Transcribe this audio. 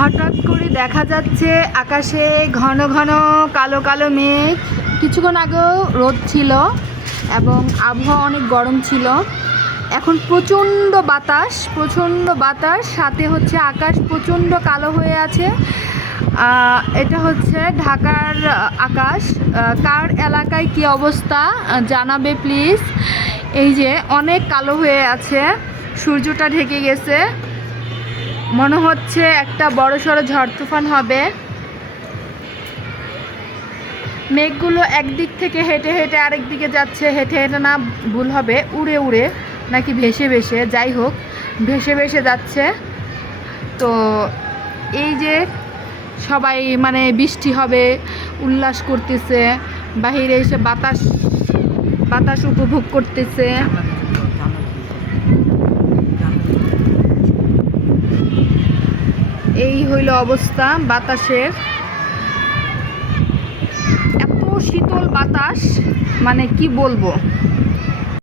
হঠাৎ করে দেখা যাচ্ছে আকাশে ঘন ঘন কালো কালো মেঘ। কিছুক্ষণ আগেও রোদ ছিল এবং আবহাওয়া অনেক গরম ছিল। এখন প্রচণ্ড বাতাস, সাথে হচ্ছে আকাশ প্রচণ্ড কালো হয়ে আছে। এটা হচ্ছে ঢাকার আকাশ। কার এলাকায় কি অবস্থা জানাবে প্লিজ। এই যে অনেক কালো হয়ে আছে, সূর্যটা ঢেকে গেছে, মনে হচ্ছে একটা বড়সড় ঝড় তুফান হবে। মেঘগুলো একদিক থেকে হেঁটে হেঁটে আরেক দিকে যাচ্ছে, হেঁটে হেঁটে না ভুল হবে, উড়ে উড়ে নাকি ভেসে ভেসে, যাই হোক ভেসে ভেসে যাচ্ছে। তো এই যে সবাই মানে বৃষ্টি হবে উল্লাস করতেছে, বাহিরে এসে বাতাস উপভোগ করতেছে। এই হইল অবস্থা বাতাসের। এত শীতল বাতাস, মানে কি বলবো।